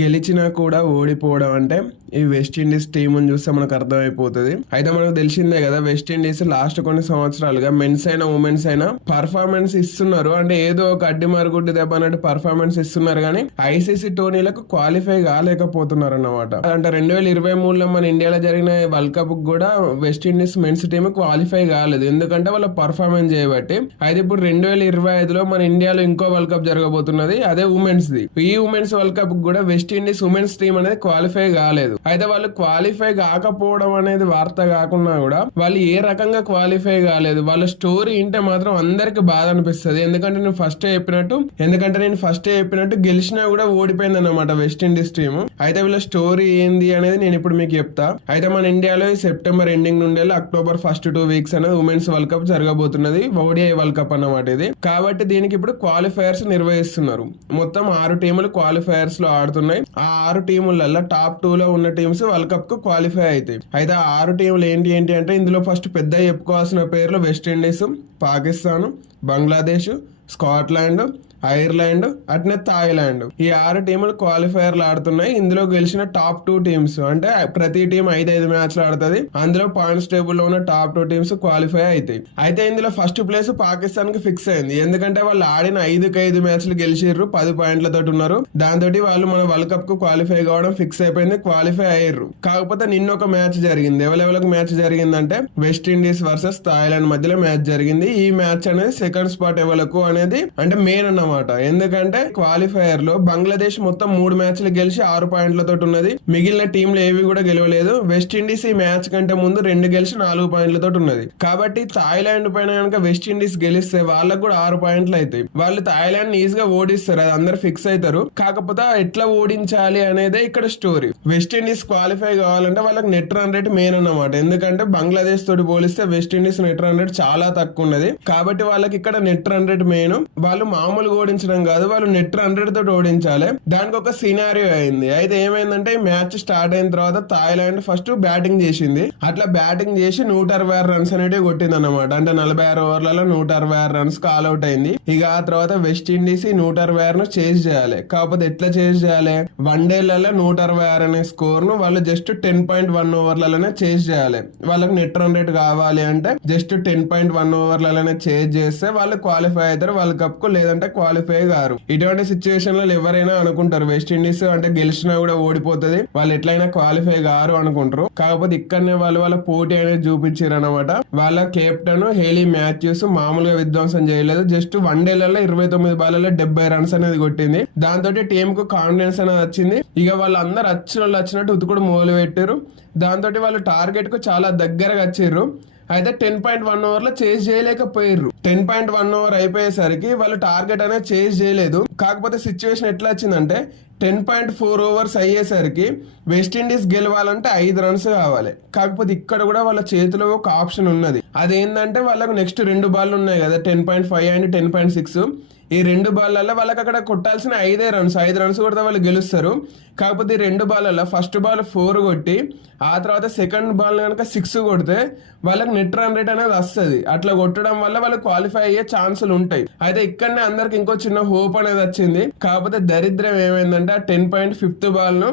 గెలిచినా కూడా ఓడిపోవడం అంటే ఈ వెస్టిండీస్ టీం అని చూస్తే మనకు అర్థమైపోతుంది. అయితే మనకు తెలిసిందే కదా వెస్టిండీస్ లాస్ట్ కొన్ని సంవత్సరాలుగా మెన్స్ అయినా ఉమెన్స్ అయినా పర్ఫార్మెన్స్ ఇస్తున్నారు. అంటే ఏదో ఒక అడ్డి మరుగుడ్డి దెబ్బ అన్నట్టు పర్ఫార్మెన్స్ ఇస్తున్నారు కానీ ఐసీసీ టోర్నీలకు క్వాలిఫై కాలేకపోతున్నారు అన్నమాట అంటే రెండు వేల ఇరవై మూడులో మన ఇండియాలో జరిగిన వరల్డ్ కప్ కూడా West Indies men's team qualify కాలేదు. ఎందుకంటే వాళ్ళ పర్ఫార్మెన్స్ చేయబట్టి అయితే ఇప్పుడు రెండు వేల ఇరవై ఐదులో మన ఇండియాలో ఇంకో వరల్డ్ కప్ జరగబోతున్నది అదే ఉమెన్స్ ది. ఈ ఉమెన్స్ వరల్డ్ కప్ కూడా వెస్ట్ ఇండీస్ ఉమెన్స్ టీం అనేది క్వాలిఫై కాలేదు. అయితే వాళ్ళు క్వాలిఫై కాకపోవడం అనేది వార్త కాకుండా కూడా వాళ్ళు ఏ రకంగా క్వాలిఫై కాలేదు. వాళ్ళ స్టోరీ వింటే మాత్రం అందరికి బాధ అనిపిస్తుంది. ఎందుకంటే నేను ఫస్ట్ చెప్పినట్టు ఎందుకంటే నేను ఫస్ట్ చెప్పినట్టు గెలిచినా కూడా ఓడిపోయింది అనమాట వెస్ట్ ఇండీస్ టీం అయితే వీళ్ళ స్టోరీ ఏంది అనేది నేను ఇప్పుడు మీకు చెప్తా. అయితే మన ఇండియాలో సెప్టెంబర్ ఎండింగ్ నుండి అక్టోబర్ ఫస్ట్ టూ వీక్స్ అనేది ఉమెన్స్ వరల్డ్ కప్ జరగబోతున్నది. ఓడిఐ వరల్డ్ కప్ అన్నమాట ఇది. కాబట్టి దీనికి ఇప్పుడు క్వాలిఫైయర్స్ నిర్వహిస్తున్నారు. మొత్తం ఆరు టీములు క్వాలిఫైయర్స్లో ఆడుతున్నారు. జరుగుతున్నాయి. ఆ ఆరు టీములలో టాప్ టూ లో ఉన్న టీమ్స్ వరల్డ్ కప్కు క్వాలిఫై అవుతాయి అయితే ఆ ఆరు టీములు ఏంటి ఏంటి అంటే ఇందులో ఫస్ట్ పెద్ద చెప్పుకోవాల్సిన పేర్లు West Indies Pakistan Bangladesh Scotland Ireland అట్నే థాయిలాండ్. ఈ ఆరు టీములు క్వాలిఫైయర్లు ఆడుతున్నాయి. ఇందులో గెలిచిన టాప్ టూ టీమ్స్ అంటే ప్రతి టీం ఐదు ఐదు మ్యాచ్లు ఆడుతుంది. అందులో పాయింట్స్ టేబుల్లో ఉన్న టాప్ టూ టీమ్స్ క్వాలిఫై అవుతాయి అయితే ఇందులో ఫస్ట్ ప్లేస్ పాకిస్తాన్కి ఫిక్స్ అయింది. ఎందుకంటే వాళ్ళు ఆడిన ఐదుకి ఐదు మ్యాచ్లు గెలిచిర్రు పది పాయింట్లతో ఉన్నారు. దాంతో వాళ్ళు మన వరల్డ్ కప్కు క్వాలిఫై కావడం ఫిక్స్ అయిపోయింది క్వాలిఫై అయ్యారు కాకపోతే నిన్న ఒక మ్యాచ్ జరిగింది. ఎవరెవరికి మ్యాచ్ జరిగిందంటే వెస్ట్ ఇండీస్ వర్సెస్ థాయిలాండ్ మధ్యలో మ్యాచ్ జరిగింది. ఈ మ్యాచ్ అనేది సెకండ్ స్పాట్ ఎవరకు అనేది అంటే మెయిన్ అన్నమాట ఎందుకంటే క్వాలిఫైయర్లో బంగ్లాదేశ్ మొత్తం మూడు మ్యాచ్లు గెలిచి ఆరు పాయింట్లతో ఉన్నది మిగిలిన టీంలు ఏవి కూడా గెలవలేదు. వెస్టిండీస్ ఈ మ్యాచ్ కంటే ముందు రెండు గెలిచి నాలుగు పాయింట్లతో ఉన్నది కాబట్టి థాయిలాండ్ పైన కనుక వెస్టిండీస్ గెలిస్తే వాళ్ళకు కూడా ఆరు పాయింట్లు అవుతాయి వాళ్ళు థాయిలాండ్ ఈజీగా ఓడిస్తారు. అది అందరు ఫిక్స్ అవుతారు కాకపోతే ఎట్లా ఓడించాలి అనేదే ఇక్కడ స్టోరీ. వెస్టిండీస్ క్వాలిఫై కావాలంటే వాళ్ళకి నెట్ రన్ రేట్ మెయిన్ అన్నమాట. ఎందుకంటే బంగ్లాదేశ్ తోటి పోలిస్తే వెస్టిండీస్ నెట్ రన్ రేట్ చాలా తక్కువ ఉన్నది. కాబట్టి వాళ్ళకి ఇక్కడ నెట్ రన్ రేట్ మెయిన్. వాళ్ళు మామూలుగా ఓడించడం కాదు వాళ్ళు నెట్ హండ్రెడ్ తోటి ఓడించాలి. దానికి ఒక సినారియో అయింది. అయితే ఏమైందంటే మ్యాచ్ స్టార్ట్ అయిన తర్వాత థాయిలాండ్ ఫస్ట్ బ్యాటింగ్ చేసింది. అట్లా బ్యాటింగ్ చేసి నూట అరవై ఆరు రన్స్ అనేటివి కొట్టింది అనమాట అంటే నలభై ఆరు ఓవర్లలో నూట అరవై ఆరు రన్స్ కాల్ అవుట్ అయింది. ఇక ఆ తర్వాత వెస్ట్ ఇండీస్ నూట అరవై ఆరును చేజ్ చేయాలి. కాకపోతే ఎట్లా చేజ్ చేయాలి? వన్ డేలలో నూట అరవై ఆరు అనే స్కోర్ను వాళ్ళు జస్ట్ టెన్ పాయింట్ వన్ ఓవర్లలోనే చేజ్ చేయాలి. వాళ్ళకి నెట్ రన్ రేట్ కావాలి అంటే జస్ట్ టెన్ పాయింట్ వన్ ఓవర్లలోనే చేజ్ చేస్తే వాళ్ళు క్వాలిఫై అవుతారు వరల్డ్ కప్కు లేదంటే క్వాలిఫై క్వాలిఫై గారు ఇటువంటి సిచ్యువేషన్లో ఎవరైనా అనుకుంటారు వెస్ట్ ఇండీస్ అంటే గెలిచినా కూడా ఓడిపోతుంది వాళ్ళు ఎట్లయినా క్వాలిఫై గారు అనుకుంటారు. కాకపోతే ఇక్కడనే వాళ్ళు వాళ్ళ పోటీ అనేది చూపించారు అనమాట వాళ్ళ కెప్టెన్ హేలీ మ్యాథ్యూస్ మామూలుగా విధ్వంసం చేయలేదు. జస్ట్ వన్ డేలలో ఇరవై తొమ్మిది బాలలో డెబ్బై రన్స్ అనేది కొట్టింది. దాంతో టీం కు కాన్ఫిడెన్స్ అనేది వచ్చింది. ఇక వాళ్ళందరూ వచ్చిన వాళ్ళు వచ్చినట్టు ఉతుకుడు మొదలు పెట్టారు దాంతో వాళ్ళు టార్గెట్కు చాలా దగ్గరగా వచ్చారు అయితే టెన్ పాయింట్ వన్ ఓవర్లో చేజ్ చేయలేకపోయారు టెన్ పాయింట్ వన్ ఓవర్ అయిపోయేసరికి వాళ్ళు టార్గెట్ అనేది చేజ్ చేయలేదు. కాకపోతే సిచ్యువేషన్ ఎట్లా వచ్చిందంటే టెన్ పాయింట్ ఫోర్ ఓవర్స్ అయ్యేసరికి వెస్టిండీస్ గెలవాలంటే ఐదు రన్స్ కావాలి. కాకపోతే ఇక్కడ కూడా వాళ్ళ చేతిలో ఒక ఆప్షన్ ఉన్నది. అదేంటంటే వాళ్ళకు నెక్స్ట్ రెండు బాల్ ఉన్నాయి కదా ten point five and ten point six. ఈ రెండు బాల్లలో వాళ్ళకి అక్కడ కొట్టాల్సిన ఐదే రన్స్ ఐదు రన్స్ కొడితే వాళ్ళు గెలుస్తారు. కాకపోతే ఈ రెండు బాల్లలో ఫస్ట్ బాల్ ఫోర్ కొట్టి ఆ తర్వాత సెకండ్ బాల్ కనుక సిక్స్ కొడితే వాళ్ళకి నెట్ రన్ రేట్ అనేది వస్తుంది. అట్లా కొట్టడం వల్ల వాళ్ళు క్వాలిఫై అయ్యే ఛాన్సులు ఉంటాయి. అయితే ఇక్కడనే అందరికి ఇంకో చిన్న హోప్ అనేది వచ్చింది. కాకపోతే దరిద్రం ఏమైందంటే ఆ ten point fifth బాల్లో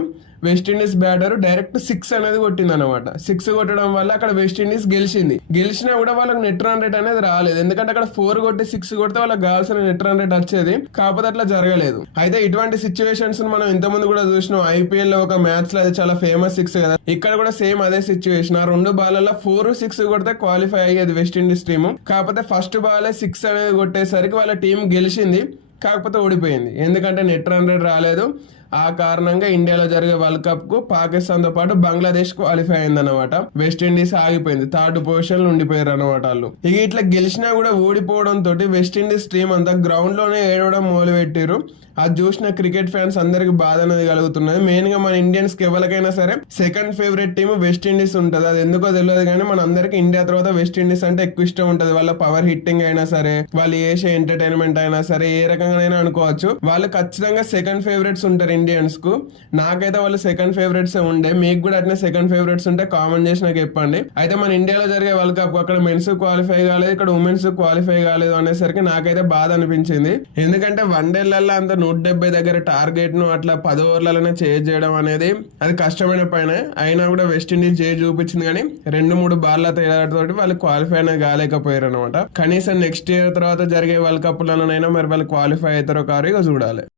West Indies batter direct six అనేది కొట్టింది అనమాట సిక్స్ కొట్టడం వల్ల అక్కడ వెస్టిండీస్ గెలిచింది. గెలిచినా కూడా వాళ్ళకి నెట్ రన్ రేట్ అనేది రాలేదు. ఎందుకంటే అక్కడ ఫోర్ కొట్టి సిక్స్ కొడితే వాళ్ళకి కావాల్సిన నెట్ రన్ రేట్ వచ్చేది. కాకపోతే అట్లా జరగలేదు. అయితే ఇటువంటి సిచ్యువేషన్స్ మనం ఇంతకుముందు కూడా చూసినాం. ఐపీఎల్లో ఒక మ్యాచ్లో అది చాలా ఫేమస్ సిక్స్ కదా. ఇక్కడ కూడా సేమ్ అదే సిచ్యువేషన్ ఆ రెండు బాల్లలో ఫోర్ సిక్స్ కొడితే క్వాలిఫై అయ్యేది వెస్టిండీస్ టీమ్ కాకపోతే ఫస్ట్ బాలే సిక్స్ అనేది కొట్టేసరికి వాళ్ళ టీం గెలిచింది. కాకపోతే ఓడిపోయింది. ఎందుకంటే నెట్ రన్ రేట్ రాలేదు. ఆ కారణంగా ఇండియాలో జరిగే వరల్డ్ కప్కు పాకిస్తాన్తో పాటు బంగ్లాదేశ్ క్వాలిఫై అయింది అనమాట వెస్టిండీస్ ఆగిపోయింది. థర్డ్ పొజిషన్లో ఉండిపోయారు అనమాట వాళ్ళు. ఇక ఇట్లా గెలిచినా కూడా ఓడిపోవడం తోటి వెస్టిండీస్ టీం అంతా గ్రౌండ్లోనే ఏడవడం మొదలుపెట్టారు అది చూసిన క్రికెట్ ఫ్యాన్స్ అందరికి బాధ అనేది కలుగుతున్నది. మెయిన్గా మన ఇండియన్స్కి ఎవరికైనా సరే second favourite team West Indies ఉంటుంది. అది ఎందుకో తెలియదు కానీ మన అందరికి ఇండియా తర్వాత వెస్ట్ ఇండీస్ అంటే ఎక్కువ ఇష్టం ఉంటది. వాళ్ళ పవర్ హిట్టింగ్ అయినా సరే వాళ్ళు చేసే ఎంటర్టైన్మెంట్ అయినా సరే ఏ రకంగానైనా అనుకోవచ్చు. వాళ్ళు ఖచ్చితంగా సెకండ్ ఫేవరెట్స్ ఉంటారు ఇండియన్స్కు. నాకైతే వాళ్ళు సెకండ్ ఫేవరెట్స్ ఉండే. మీకు కూడా అట్లనే సెకండ్ ఫేవరెట్స్ ఉంటే కామెంట్ చేసి నాకు చెప్పండి. అయితే మన ఇండియాలో జరిగే వరల్డ్ కప్ అక్కడ మెన్స్ క్వాలిఫై కాలేదు. ఇక్కడ ఉమెన్స్ క్వాలిఫై కాలేదు అనేసరికి నాకైతే బాధ అనిపించింది. ఎందుకంటే వన్ డేలలో అంత నూట డెబ్బై దగ్గర టార్గెట్ను అట్లా పది ఓవర్లలోనే చేజ్ చేయడం అనేది అది కష్టమైన పైన. అయినా కూడా వెస్టిండీస్ చేజ్ చూపించింది కానీ రెండు మూడు బాల్ల తేడాతో వాళ్ళు క్వాలిఫై అనేది కాలేకపోయారు అనమాట కనీసం నెక్స్ట్ ఇయర్ తర్వాత జరిగే వరల్డ్ కప్ లోనైనా మరి వాళ్ళు క్వాలిఫై అవుతారో కారు ఇక చూడాలి.